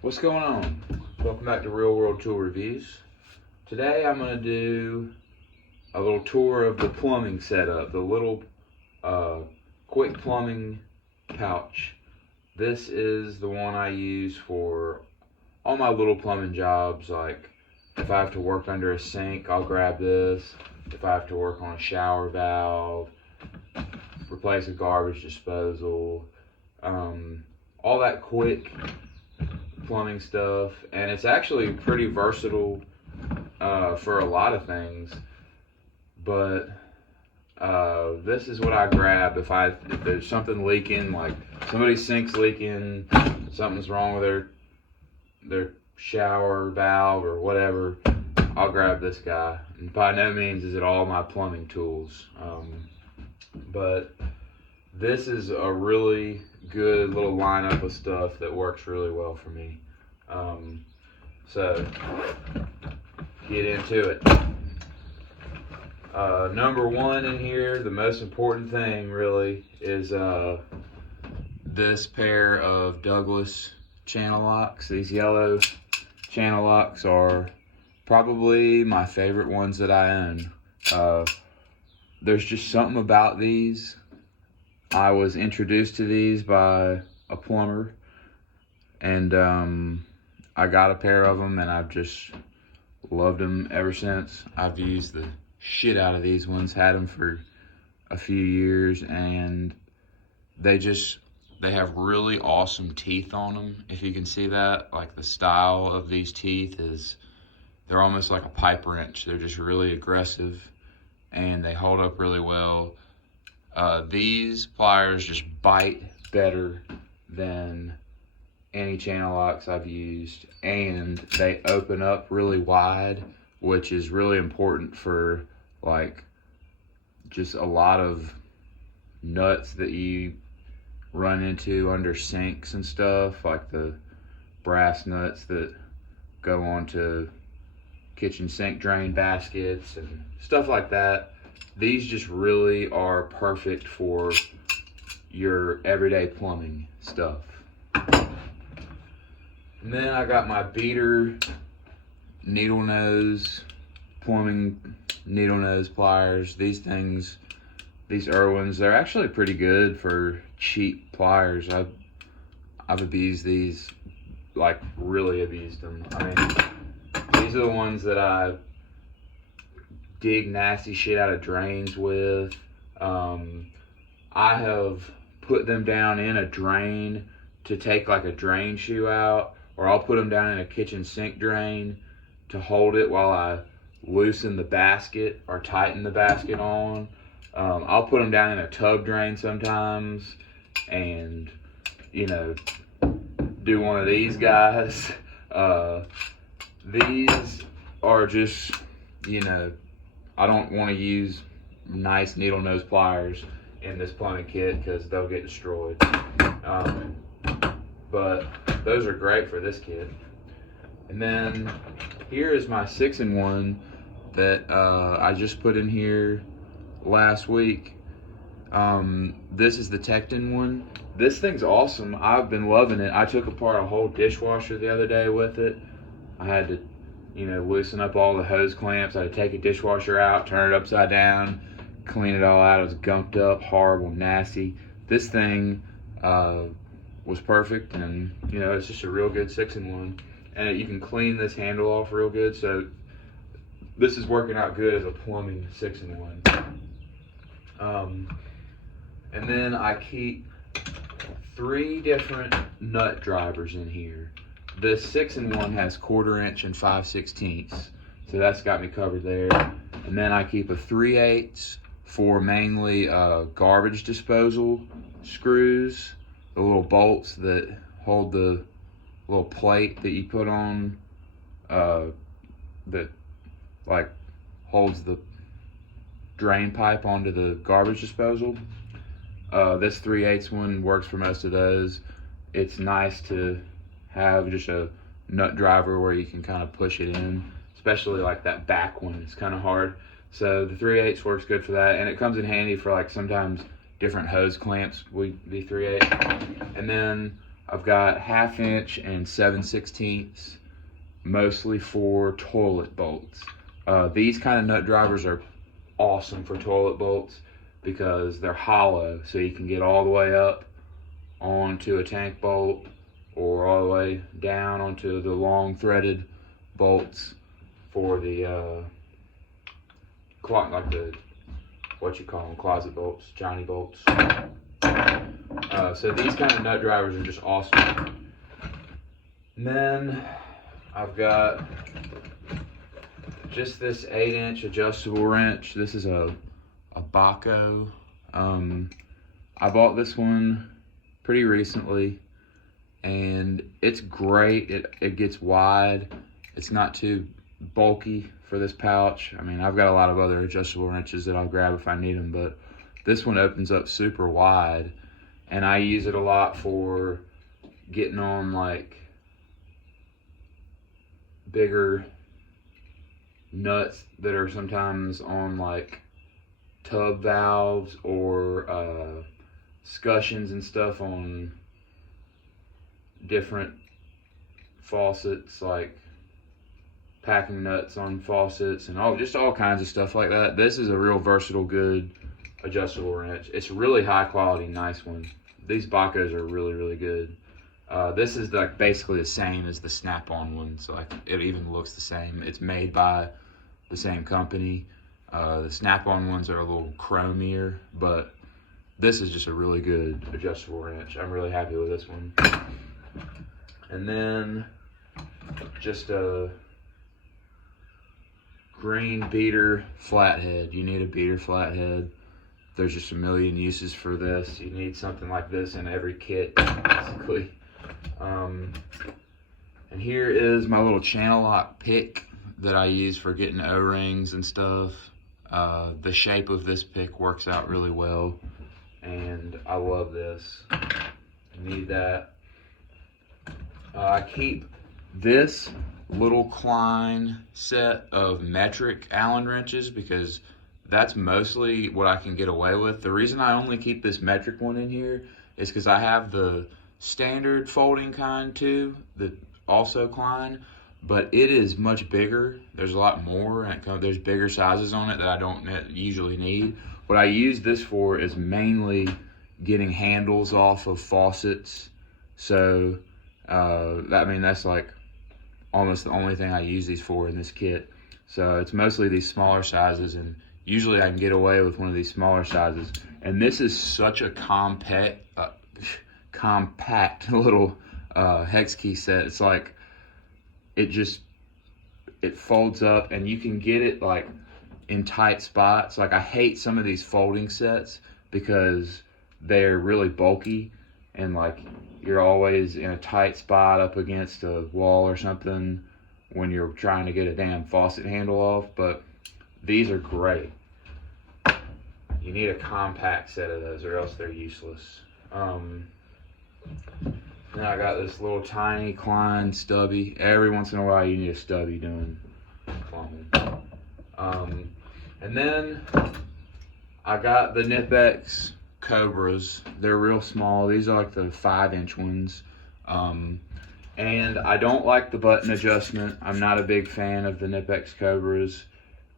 What's going on? Welcome back to Real World Tool Reviews. Today I'm going to do a little tour of the plumbing setup, the little quick plumbing pouch. This is the one I use for all my little plumbing jobs. Like if I have to work under a sink, I'll grab this. If I have to work on a shower valve, replace a garbage disposal, all that quick plumbing stuff. And it's actually pretty versatile for a lot of things, but this is what I grab if there's something leaking, like somebody's sink's leaking, something's wrong with their shower valve or whatever. I'll grab this guy. And by no means is it all my plumbing tools, but this is a really good little lineup of stuff that works really well for me. So get into it. Number one in here, the most important thing really is this pair of Douglas channel locks. These yellow channel locks are probably my favorite ones that I own. There's just something about these. I was introduced to these by a plumber, and I got a pair of them, and I've just loved them ever since. I've used the shit out of these ones, had them for a few years, and they have really awesome teeth on them. If you can see that, like the style of these teeth they're almost like a pipe wrench. They're just really aggressive, and they hold up really well. These pliers just bite better than any channel locks I've used, and they open up really wide, which is really important for like just a lot of nuts that you run into under sinks and stuff, like the brass nuts that go onto kitchen sink drain baskets and stuff like that. These just really are perfect for your everyday plumbing stuff. And then I got my beater needle nose, plumbing needle nose pliers. These things, these Irwins, they're actually pretty good for cheap pliers. I've abused these, like really abused them. I mean, these are the ones that I dig nasty shit out of drains with. I have put them down in a drain to take like a drain shoe out, or I'll put them down in a kitchen sink drain to hold it while I loosen the basket or tighten the basket on. I'll put them down in a tub drain sometimes, and do one of these guys. These are just, I don't want to use nice needle nose pliers in this plumbing kit because they'll get destroyed. But those are great for this kit. And then here is my 6-in-1 that I just put in here last week. This is the Tecton one. This thing's awesome. I've been loving it. I took apart a whole dishwasher the other day with it. I had to loosen up all the hose clamps. I had to take a dishwasher out, turn it upside down, clean it all out. It was gunked up, horrible, nasty. This thing was perfect, and it's just a real good 6-in-1. And you can clean this handle off real good, so this is working out good as a plumbing 6-in-1. And then I keep 3 different nut drivers in here. This 6-in-1 has 1/4 inch and 5/16, so that's got me covered there. And then I keep a 3/8 for mainly garbage disposal screws, the little bolts that hold the little plate that you put on that like holds the drain pipe onto the garbage disposal. This 3/8 one works for most of those. It's nice to have just a nut driver where you can kind of push it in, especially like that back one. It's kind of hard. So the 3/8 works good for that, and it comes in handy for like sometimes different hose clamps. We the 3/8, and then I've got 1/2 inch and 7/16, mostly for toilet bolts. These kind of nut drivers are awesome for toilet bolts because they're hollow, so you can get all the way up onto a tank bolt or all the way down onto the long threaded bolts for the like the, what you call them, closet bolts, Johnny bolts. So these kind of nut drivers are just awesome. And then I've got just this 8-inch adjustable wrench. This is a Baco. I bought this one pretty recently, and it's great. It gets wide. It's not too bulky for this pouch. I mean, I've got a lot of other adjustable wrenches that I'll grab if I need them, but this one opens up super wide, and I use it a lot for getting on like bigger nuts that are sometimes on like tub valves or scutcheons and stuff on different faucets, like packing nuts on faucets and all kinds of stuff like that. This is a real versatile, good adjustable wrench. It's really high quality, nice one. These Bacos are really, really good. This is like basically the same as the snap-on one, so like it even looks the same. It's made by the same company. The snap-on ones are a little chromier, but this is just a really good adjustable wrench. I'm really happy with this one. And then just a green beater flathead. You need a beater flathead. There's just a million uses for this. You need something like this in every kit, basically. And here is my little channel lock pick that I use for getting O-rings and stuff. The shape of this pick works out really well, and I love this. I need that. I keep this little Klein set of metric Allen wrenches because that's mostly what I can get away with. The reason I only keep this metric one in here is because I have the standard folding kind too, that also Klein, but it is much bigger. There's a lot more, and there's bigger sizes on it that I don't usually need. What I use this for is mainly getting handles off of faucets. So that's like almost the only thing I use these for in this kit. So it's mostly these smaller sizes, and usually I can get away with one of these smaller sizes. And this is such a compact little hex key set. It's like it folds up, and you can get it like in tight spots. Like I hate some of these folding sets because they're really bulky, and like you're always in a tight spot up against a wall or something when you're trying to get a damn faucet handle off. But these are great. You need a compact set of those or else they're useless. Then I got this little tiny Klein stubby. Every once in a while you need a stubby doing plumbing. And then I got the Nipx Cobras. They're real small. These are like the 5-inch ones. And I don't like the button adjustment. I'm not a big fan of the Nipx Cobras,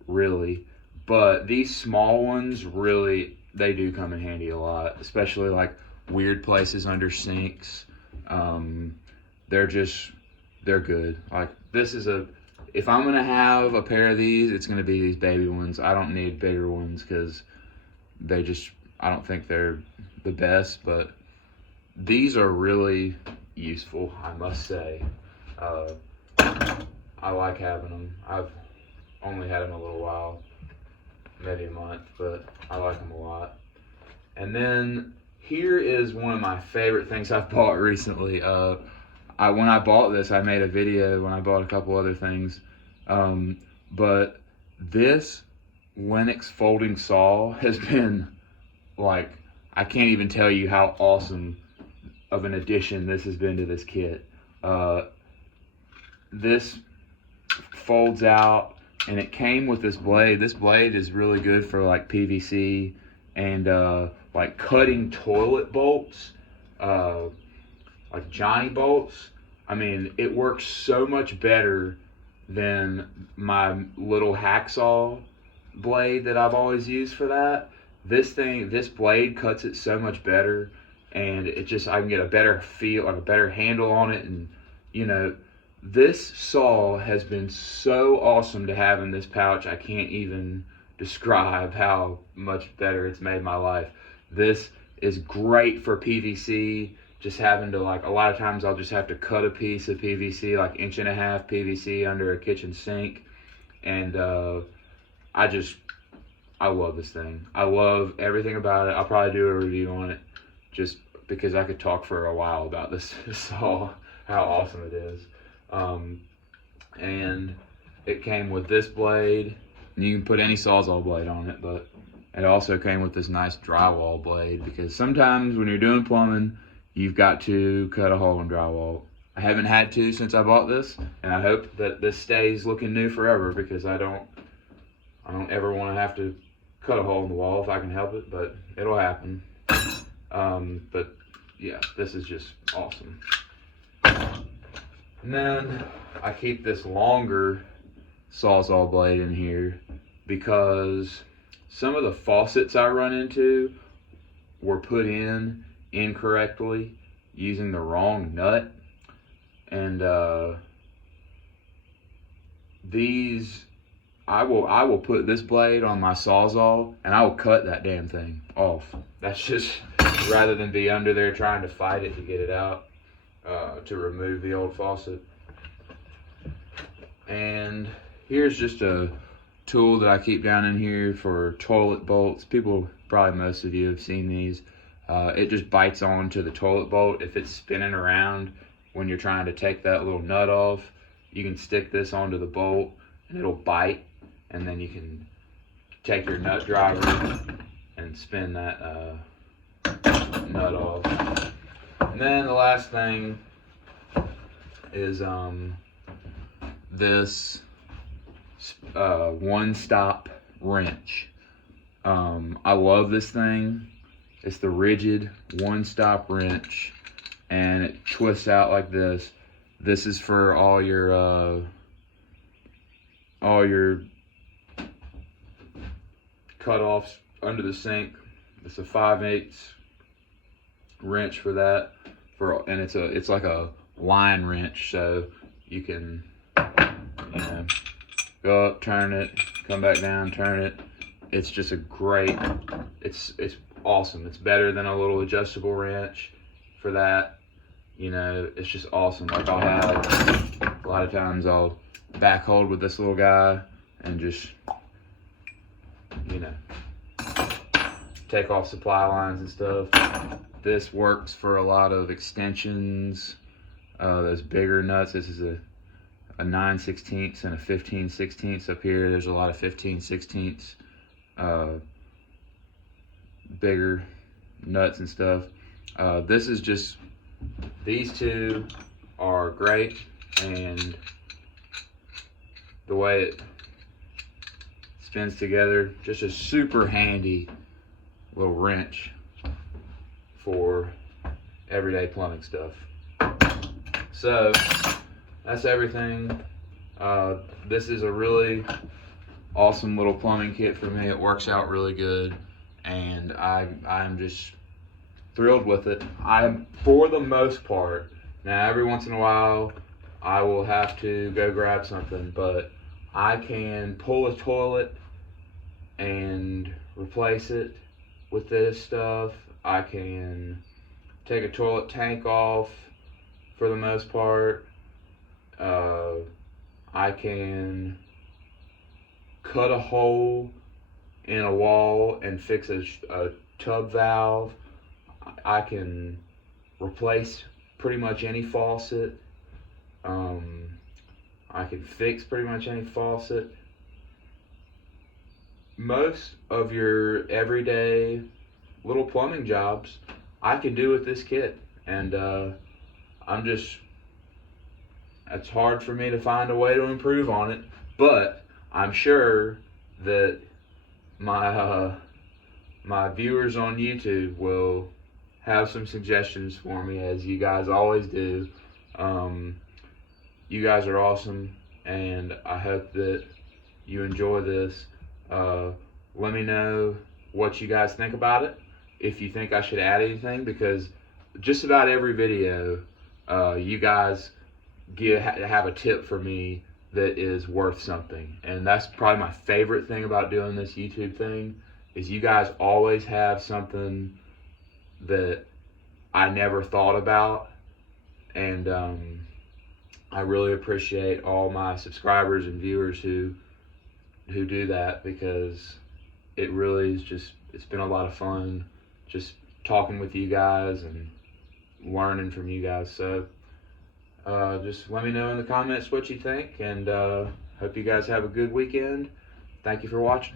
really. But these small ones, really, they do come in handy a lot, especially like weird places under sinks. They're good. Like this is if I'm gonna have a pair of these, it's gonna be these baby ones. I don't need bigger ones because I don't think they're the best, but these are really useful, I must say. I like having them. I've only had them a little while, maybe a month, but I like them a lot. And then here is one of my favorite things I've bought recently. When I bought this, I made a video when I bought a couple other things. But this Nipx folding saw has been like, I can't even tell you how awesome of an addition this has been to this kit. This folds out, and it came with this blade. This blade is really good for like PVC and like cutting toilet bolts. like Johnny bolts, I mean, it works so much better than my little hacksaw blade that I've always used for that. This blade cuts it so much better, and I can get a better feel, like a better handle on it. And you know, this saw has been so awesome to have in this pouch. I can't even describe how much better it's made my life. This is great for PVC. Just having to, like, a lot of times I'll just have to cut a piece of PVC, like 1.5 inch PVC under a kitchen sink. And I love this thing. I love everything about it. I'll probably do a review on it just because I could talk for a while about this saw, how awesome it is. And it came with this blade. You can put any Sawzall blade on it, but it also came with this nice drywall blade, because sometimes when you're doing plumbing, you've got to cut a hole in drywall. I haven't had to since I bought this, and I hope that this stays looking new forever, because I don't ever want to have to cut a hole in the wall if I can help it, but it'll happen. But yeah, this is just awesome. And then I keep this longer Sawzall blade in here because some of the faucets I run into were put in incorrectly using the wrong nut, and these I will put this blade on my Sawzall and I will cut that damn thing off. That's just, rather than be under there trying to fight it to get it out, to remove the old faucet. And here's just a tool that I keep down in here for toilet bolts. Probably most of you have seen these. It just bites onto the toilet bolt. If it's spinning around when you're trying to take that little nut off, you can stick this onto the bolt and it'll bite, and then you can take your nut driver and spin that nut off. And then the last thing is this one-stop wrench. I love this thing. It's the rigid one-stop wrench, and it twists out like this. This is for all your cut-offs under the sink. It's a 5/8 wrench for that. And it's like a line wrench, so you can, go up, turn it, come back down, turn it. It's just it's awesome. It's better than a little adjustable wrench for that. It's just awesome. Like, I'll have, a lot of times I'll back hold with this little guy and just, take off supply lines and stuff. This works for a lot of extensions, those bigger nuts. This is a 9/16 and a 15/16 up here. There's a lot of 15/16 bigger nuts and stuff. This is just, these two are great, and the way it spins together, just a super handy little wrench for everyday plumbing stuff. So that's everything. This is a really awesome little plumbing kit for me. It works out really good, and I'm just thrilled with it. For the most part, now every once in a while I will have to go grab something, but I can pull a toilet and replace it with this stuff. I can take a toilet tank off for the most part. I can cut a hole in a wall and fix a tub valve. I can replace pretty much any faucet. I can fix pretty much any faucet. Most of your everyday little plumbing jobs I can do with this kit, and it's hard for me to find a way to improve on it, but I'm sure that my viewers on YouTube will have some suggestions for me, as you guys always do. You guys are awesome, and I hope that you enjoy this. Let me know what you guys think about it, if you think I should add anything, because just about every video, you guys have a tip for me that is worth something. And that's probably my favorite thing about doing this YouTube thing, is you guys always have something that I never thought about. And I really appreciate all my subscribers and viewers who do that, because it really is just, it's been a lot of fun just talking with you guys and learning from you guys. So just let me know in the comments what you think, and hope you guys have a good weekend. Thank you for watching.